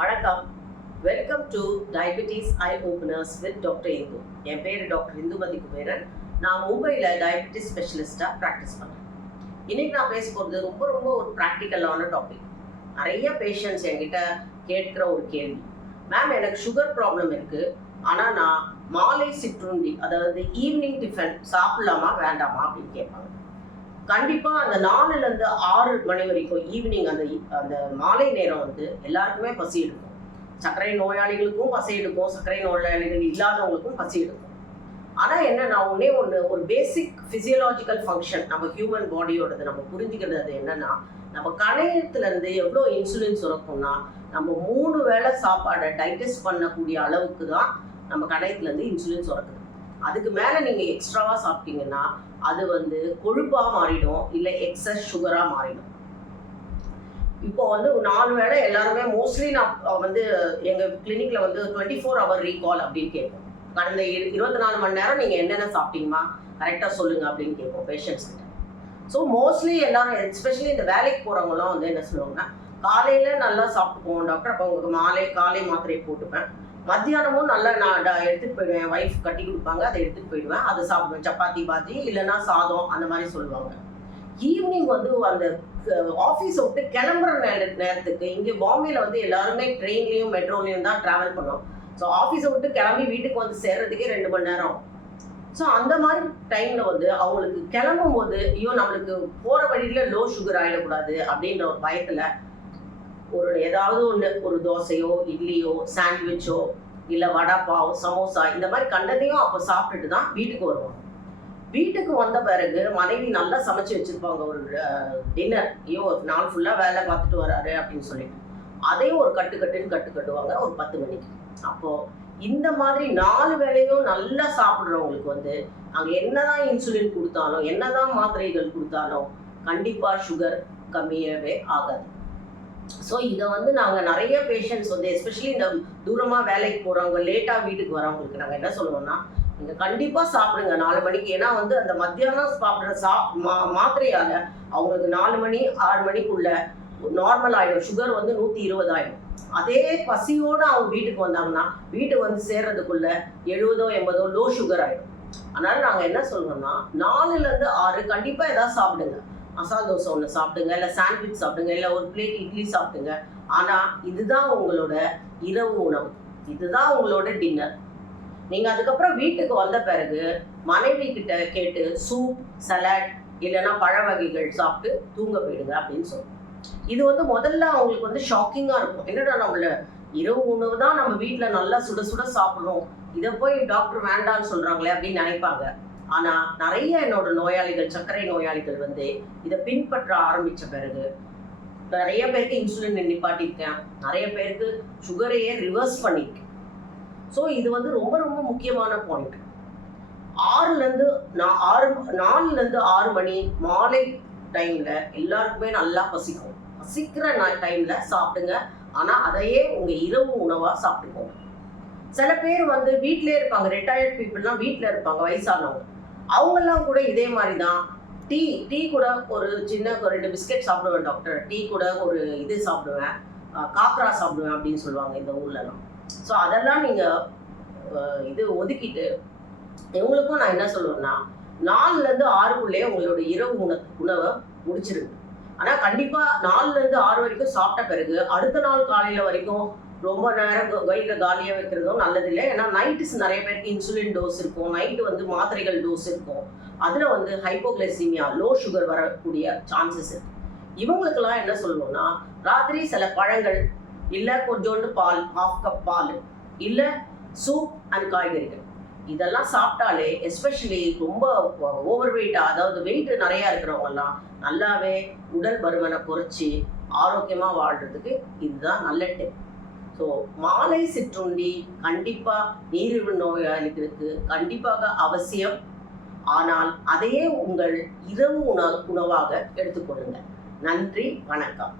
வணக்கம். Welcome to diabetes eye openers with doctor Indu. என் பேர் டாக்டர் இந்துமதி குபேரன். நான் மும்பையில் டயபெட்டிஸ் ஸ்பெஷலிஸ்டாக ப்ராக்டிஸ் பண்ணுறேன். இன்னைக்கு நான் பேச போகிறது ரொம்ப ரொம்ப ஒரு ப்ராக்டிக்கலான டாபிக். நிறைய பேஷண்ட்ஸ் என்கிட்ட கேட்குற ஒரு கேள்வி, மேம் எனக்கு சுகர் ப்ராப்ளம் இருக்குது, ஆனால் நான் மாலை சிற்றுண்டி அதாவது ஈவினிங் டிஃபன் சாப்பிடலாமா வேண்டாமா அப்படின்னு கேட்பாங்க. கண்டிப்பாக அந்த 4லேருந்து 6 மணி வரைக்கும் ஈவினிங் அந்த மாலை நேரம் எல்லாருக்குமே பசி எடுக்கும். சர்க்கரை நோயாளிகளுக்கும் பசி எடுக்கும், சர்க்கரை நோயாளிகள் இல்லாதவங்களுக்கும் பசி எடுக்கும். ஆனால் என்னன்னா ஒரு பேசிக் ஃபிசியலாஜிக்கல் ஃபங்க்ஷன் நம்ம ஹியூமன் பாடியோடது நம்ம புரிஞ்சுக்கிறது அது என்னன்னா, நம்ம கணையத்துலேருந்து எவ்வளோ இன்சுலின் சுரக்கும்னா நம்ம 3 வேளை சாப்பாடை டைஜஸ்ட் பண்ணக்கூடிய அளவுக்கு தான் நம்ம கணையத்துலேருந்து இன்சுலின் சுரக்குது. அதுக்கு மேலே நீங்கள் எக்ஸ்ட்ராவாக சாப்பிட்டீங்கன்னா அது கொழுப்பாக மாறிடும், இல்லை எக்ஸஸ் சுகராக மாறிடும். இப்போ 4 வேளை எல்லாருமே மோஸ்ட்லி நான் எங்கள் கிளினிக்கில் 24 ஹவர் ரீகால் அப்படின்னு கேட்போம். கடந்த 24 மணி நேரம் நீங்கள் என்னென்ன சாப்பிட்டீங்கம்மா கரெக்டாக சொல்லுங்கள் அப்படின்னு கேட்போம் பேஷண்ட்ஸ் கிட்ட. ஸோ மோஸ்ட்லி எல்லாரும் எஸ்பெஷலி இந்த வேலைக்கு போகிறவங்களாம் என்ன சொல்லுவாங்கன்னா, காலையில் நல்லா சாப்பிட்டுக்குவோம் டாக்டர், அப்போ உங்களுக்கு காலை மாத்திரை போட்டுப்பேன், மத்தியானமும் நல்லா நான் எடுத்துகிட்டு போயிடுவேன், ஒய்ஃப் கட்டி கொடுப்பாங்க, அதை எடுத்துகிட்டு போயிடுவேன், அதை சாப்பிடுவேன், சப்பாத்தி பாத்தி இல்லைன்னா சாதம் அந்த மாதிரி சொல்லுவாங்க. ஈவினிங் அந்த ஆஃபீஸை விட்டு கிளம்புற நேரத்துக்கு இங்கே பாம்பேயில் எல்லாருமே ட்ரெயின்லேயும் மெட்ரோலையும் தான் ட்ராவல் பண்ணுவோம். ஸோ ஆஃபீஸை விட்டு கிளம்பி வீட்டுக்கு சேர்றதுக்கே 2 மணி நேரம். ஸோ அந்த மாதிரி டைமில் அவங்களுக்கு கிளம்பும் போது ஐயோ நம்மளுக்கு போகிற வழியில் லோ சுகர் ஆகிடக்கூடாது அப்படின்ற ஒரு பயத்தில் ஏதாவது ஒன்று, ஒரு தோசையோ இட்லியோ சாண்ட்விச்சோ இல்லை வடைப்பாவ் சமோசா இந்த மாதிரி கண்டதையும் அப்போ சாப்பிட்டுட்டு தான் வீட்டுக்கு வருவோம். வீட்டுக்கு வந்த பிறகு மனைவி நல்லா சமைச்சு வச்சுருப்பாங்க ஒரு டின்னர். ஐயோ ஒரு நாள் ஃபுல்லாக வேலை பார்த்துட்டு வராரு அப்படின்னு சொல்லிட்டு அதையும் ஒரு கட்டுன்னு கட்டுவாங்க ஒரு 10 மணிக்கு. அப்போது இந்த மாதிரி 4 வேளையும் நல்லா சாப்பிட்றவங்களுக்கு அங்கே என்னதான் இன்சுலின் கொடுத்தாலும் என்னதான் மாத்திரைகள் கொடுத்தாலும் கண்டிப்பாக சுகர் கம்மியாகவே ஆகாது. ஸோ இதை நாங்கள் நிறைய பேஷண்ட்ஸ் எஸ்பெஷலி இந்த தூரமாக வேலைக்கு போகிறவங்க லேட்டாக வீட்டுக்கு வரவங்களுக்கு நாங்கள் என்ன சொல்லுவோம்னா, நீங்கள் கண்டிப்பாக சாப்பிடுங்க 4 மணிக்கு. ஏன்னா அந்த மத்தியானம் சாப்பிட்ற மாத்திரையால் அவங்களுக்கு 4 மணி 6 மணிக்குள்ள நார்மல் ஆகிடும், சுகர் 120 ஆகிடும். அதே பசியோடு அவங்க வீட்டுக்கு வந்தாங்கன்னா வீட்டுக்கு சேர்றதுக்குள்ள 70 80 லோ சுகர் ஆகிடும். அதனால் நாங்கள் என்ன சொல்கிறோம்னா 4லேருந்து 6 கண்டிப்பாக எதாவது சாப்பிடுங்க. மசாலா தோசை ஒன்று சாப்பிடுங்க, இல்லை சாண்ட்விச் சாப்பிடுங்க, இல்லை ஒரு பிளேட் இட்லி சாப்பிடுங்க. ஆனால் இதுதான் உங்களோட இரவு உணவு, இதுதான் உங்களோட டின்னர். நீங்கள் அதுக்கப்புறம் வீட்டுக்கு வந்த பிறகு மனைவி கிட்ட கேட்டு சூப் சலாட் இல்லைன்னா பழ வகைகள் சாப்பிட்டு தூங்க போயிடுங்க அப்படின்னு சொல்லுவோம். இது முதல்ல அவங்களுக்கு ஷாக்கிங்காக இருக்கும். என்னடா நம்மள இரவு உணவு தான் நம்ம வீட்டில் நல்லா சுட சுட சாப்பிட்றோம், இதை போய் டாக்டர் வேண்டான்னு சொல்கிறாங்களே அப்படின்னு நினைப்பாங்க. ஆனால் நிறைய என்னோட நோயாளிகள், சர்க்கரை நோயாளிகள் இதை பின்பற்ற ஆரம்பித்த பிறகு நிறைய பேருக்கு இன்சுலின் நிப்பாட்டியிருக்கேன், நிறைய பேருக்கு சுகரையே ரிவர்ஸ் பண்ணியிருக்கேன். ஸோ இது ரொம்ப ரொம்ப முக்கியமான பாயிண்ட். 4லேருந்து 6 மணி மாலை டைமில் எல்லாருக்குமே நல்லா பசிக்கும். பசிக்கிற டைமில் சாப்பிடுங்க, ஆனால் அதையே உங்கள் இரவு உணவாக சாப்பிட்டுக்கோங்க. சில பேர் வீட்டிலே இருப்பாங்க, ரிட்டையர்ட் பீப்புளெலாம் வீட்டில் இருப்பாங்க, வயசானவங்க. அவங்கெல்லாம் கூட இதே மாதிரி தான் டீ கூட ஒரு சின்ன 2 பிஸ்கெட் சாப்பிடுவேன் டாக்டர், டீ கூட ஒரு இது சாப்பிடுவேன், காக்கரா சாப்பிடுவேன் அப்படின்னு சொல்லுவாங்க இந்த ஊர்லலாம். ஸோ அதெல்லாம் நீங்கள் ஒதுக்கிட்டு இவங்களுக்கும் நான் என்ன சொல்லுவேன்னா 4லேருந்து 6க்குள்ளேயே உங்களோட இரவு உணவை முடிச்சிருங்க. ஆனால் கண்டிப்பாக 4லேருந்து 6 வரைக்கும் சாப்பிட்ட பிறகு அடுத்த நாள் காலையில் வரைக்கும் ரொம்ப நேரம் வயிறு காலியாக வைக்கிறதும் நல்லதில்லை. ஏன்னா நைட்டு நிறைய பேருக்கு இன்சுலின் டோஸ் இருக்கும், நைட்டு மாத்திரைகள் டோஸ் இருக்கும், அதில் ஹைப்போகிளைசீமியா லோ சுகர் வரக்கூடிய சான்சஸ் இருக்கு. இவங்களுக்கெல்லாம் என்ன சொல்லுவோம்னா, ராத்திரி சில பழங்கள் இல்லை கொஞ்சோண்டு பால், 1/2 கப் பால் இல்லை சூப் அண்ட் காய்கறிகள் இதெல்லாம் சாப்பிட்டாலே எஸ்பெஷலி ரொம்ப ஓவர் வெயிட்டாக, அதாவது வெயிட் நிறையா இருக்கிறவங்கலாம் நல்லாவே உடல் பருமனை குறைச்சி ஆரோக்கியமாக வாழ்கிறதுக்கு இதுதான் நல்ல டிப். ஸோ மாலை சிற்றுண்டி கண்டிப்பாக நீரிழிவு நோயாளிகளுக்கு கண்டிப்பாக அவசியம். ஆனால் அதையே உங்கள் இரவு உணவாக எடுத்துக்கொள்ளுங்கள். நன்றி, வணக்கம்.